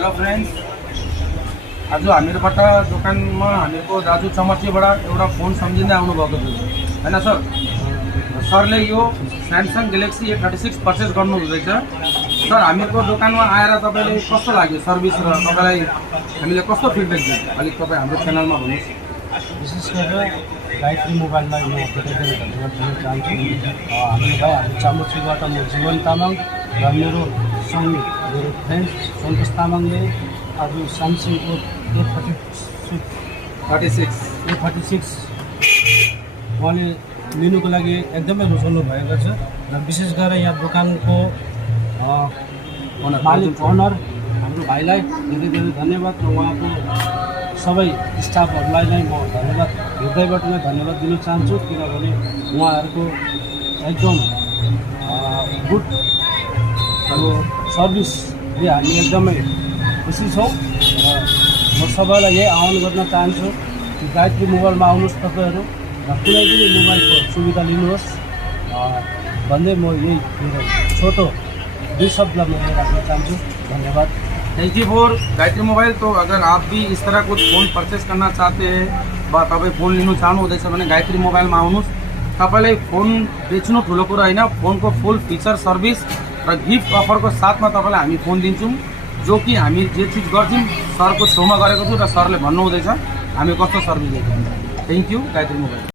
Hello friends, आज हामीहरूबाट दोकानमा हामीहरूको दाजु चमर्चीबाट एउटा फोन सम्झिँदै आउनुभएको थियो हैन सर। सरले यो स्यामसङ ग्यालेक्सी A36 पर्चेस गर्नु हुँदैछ। सर हामीहरूको दोकानमा आएर तपाईँले कस्तो लाग्यो सर्भिस र तपाईँलाई हामीले कस्तो फिडब्याक दिन्छ अलिक तपाईँ हाम्रो च्यानलमा भन्नुहोस्। विशेष गरेर गायत्री मोबाइललाई म धेरै धन्यवाद दिन चाहन्छु। हाम्रो भाइ हाम्रो चामर्चीबाट म जीवन तामाङ र मेरो सँगै मेरो फ्रेन्ड सन्तोष तामाङले आज स्यामसङको A36 उहाँले लिनुको लागि एकदमै रुचाउनु भएको छ र विशेष गरेर यहाँ दोकानको मालिक ओनर हाम्रो भाइलाई धेरै धेरै धन्यवाद र उहाँको सबै स्टाफहरूलाई नै म धन्यवाद हृदयबाट नै धन्यवाद दिन चाहन्छु, किनभने उहाँहरूको एकदम गुड सर्भिसले हामी एकदमै खुसी छौँ र म सबैलाई यही आह्वान गर्न चाहन्छु कि गायत्री मोबाइलमा आउनुहोस् तपाईँहरू र कुनै पनि मोबाइलको सुविधा लिनुहोस् भन्दै म यही मेरो छोटो 2 शब्दलाई म राख्न चाहन्छु। धन्यवाद। Thank you for Gayatri mobile. तो अगर आप भी इस तरह कुछ फोन परचेस करना चाहते हैं वा तपाईँ फोन लिनु चाहनुहुँदैछ भने गायत्री मोबाइलमा आउनुहोस्। तपाईँलाई फोन बेच्नु ठुलो कुरा होइन, फोनको फुल फिचर सर्भिस र गिफ्ट अफरको साथमा तपाईँलाई हामी फोन दिन्छौँ, जो कि हामी जे चिज गर्छौँ सरको छेउमा गरेको छु र सरले भन्नुहुँदैछ हामी कस्तो सर्भिस दिन्छौँ। Thank you Gayatri mobile.